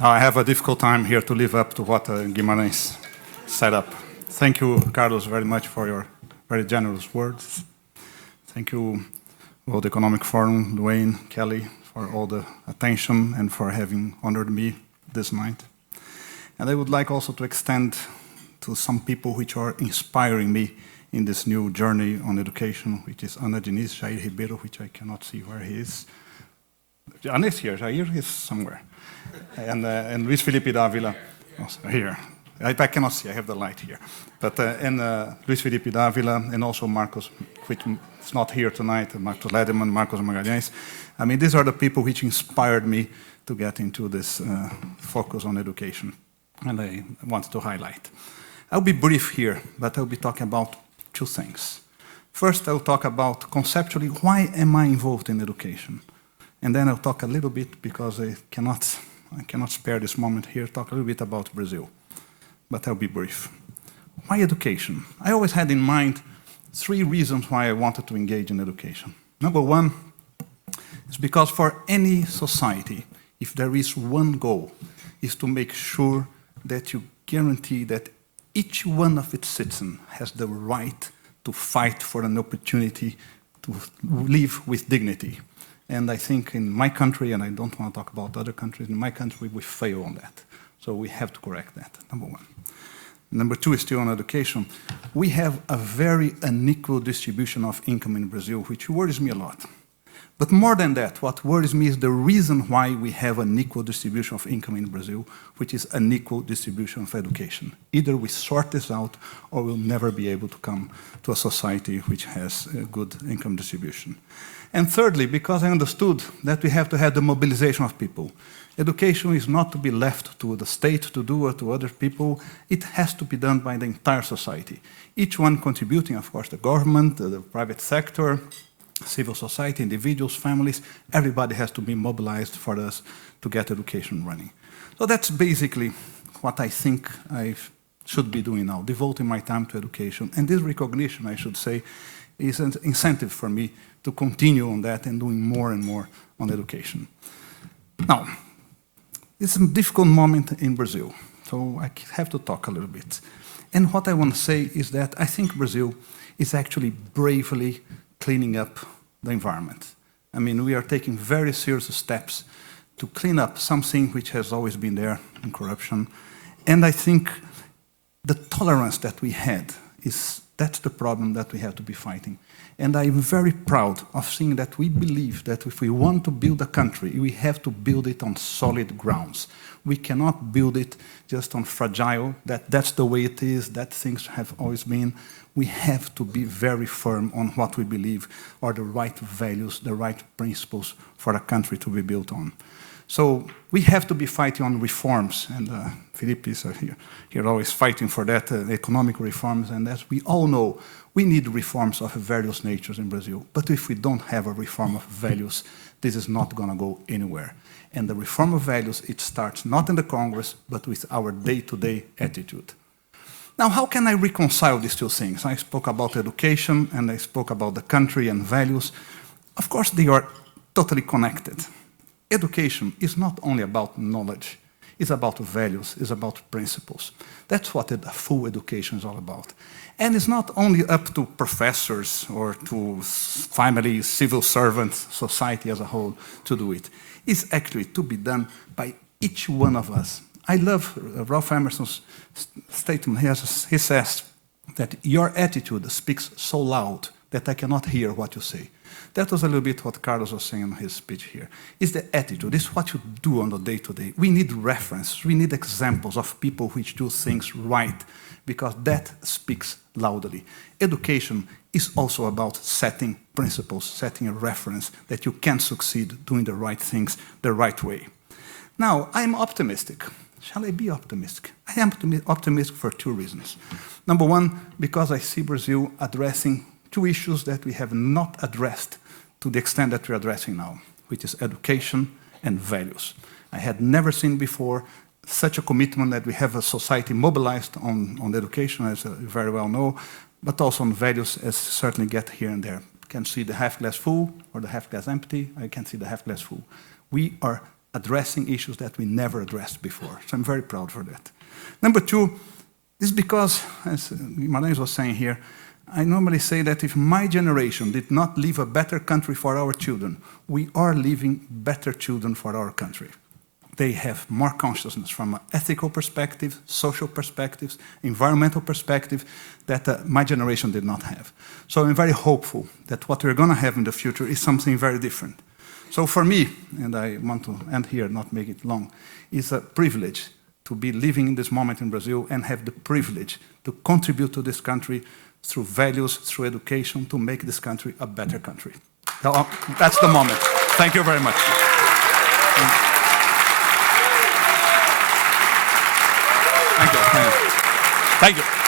I have a difficult time here to live up to what Guimarães set up. Thank you, Carlos, very much for your very generous words. Thank you, World Economic Forum, Dwayne, Kelly, for all the attention and for having honored me this night. And I would like also to extend to some people which are inspiring me in this new journey on education, which is Ana Diniz, Jair Ribeiro, which I cannot see where he is. Ana is here, Jair is somewhere. And Luis Felipe Davila, also here. I cannot see, I have the light here. But Luis Felipe Davila, and also Marcos, which is not here tonight, Marcos Lederman, Marcos Magalhães. I mean, these are the people which inspired me to get into this focus on education. And I want to highlight. I'll be brief here, but I'll be talking about two things. First, I'll talk about conceptually, why am I involved in education? And then I'll talk a little bit, because I cannot spare this moment here, talk a little bit about Brazil. But I'll be brief. Why education? I always had in mind 3 reasons why I wanted to engage in education. Number 1 is because for any society, if there is one goal, is to make sure that you guarantee that each one of its citizens has the right to fight for an opportunity to live with dignity. And I think in my country, and I don't want to talk about other countries, in my country we fail on that. So we have to correct that, number 1. Number 2 is still on education. We have a very unequal distribution of income in Brazil, which worries me a lot. But more than that, what worries me is the reason why we have an equal distribution of income in Brazil, which is an equal distribution of education. Either we sort this out, or we'll never be able to come to a society which has a good income distribution. And thirdly, because I understood that we have to have the mobilization of people. Education is not to be left to the state to do or to other people. It has to be done by the entire society. Each one contributing, of course, the government, the private sector, civil society, individuals, families, everybody has to be mobilized for us to get education running. So that's basically what I think I should be doing now, devoting my time to education. And this recognition, I should say, is an incentive for me to continue on that and doing more and more on education. Now, it's a difficult moment in Brazil, so I have to talk a little bit. And what I want to say is that I think Brazil is actually bravely cleaning up the environment. I mean, we are taking very serious steps to clean up something which has always been there in corruption. And I think the tolerance that we had that's the problem that we have to be fighting. And I'm very proud of seeing that we believe that if we want to build a country, we have to build it on solid grounds. We cannot build it just on fragile, that's the way it is, that things have always been. We have to be very firm on what we believe are the right values, the right principles for a country to be built on. So we have to be fighting on reforms, and Felipe is here always fighting for that, economic reforms, and as we all know, we need reforms of various natures in Brazil. But if we don't have a reform of values, this is not going to go anywhere. And the reform of values, it starts not in the Congress, but with our day-to-day attitude. Now, how can I reconcile these two things? I spoke about education, and I spoke about the country and values. Of course, they are totally connected. Education is not only about knowledge. It's about values, it's about principles. That's what a full education is all about. And it's not only up to professors or to families, civil servants, society as a whole to do it. It's actually to be done by each one of us. I love Ralph Emerson's statement. He says that your attitude speaks so loud that I cannot hear what you say. That was a little bit what Carlos was saying in his speech here. It's the attitude, it's what you do on the day-to-day. We need reference, we need examples of people which do things right, because that speaks loudly. Education is also about setting principles, setting a reference that you can succeed doing the right things the right way. Now, I'm optimistic. Shall I be optimistic? I am optimistic for 2 reasons. Number 1, because I see Brazil addressing 2 issues that we have not addressed to the extent that we're addressing now, which is education and values. I had never seen before such a commitment that we have a society mobilized on education, as you very well know, but also on values, as certainly get here and there. You can see the half glass full or the half glass empty. I can see the half glass full. We are addressing issues that we never addressed before. So I'm very proud for that. Number two is because, as Guimarães was saying here, I normally say that if my generation did not leave a better country for our children, we are leaving better children for our country. They have more consciousness from an ethical perspective, social perspectives, environmental perspective that my generation did not have. So I'm very hopeful that what we're going to have in the future is something very different. So for me, and I want to end here, not make it long, it's a privilege to be living in this moment in Brazil and have the privilege to contribute to this country through values, through education, to make this country a better country. That's the moment. Thank you very much. Thank you. Thank you.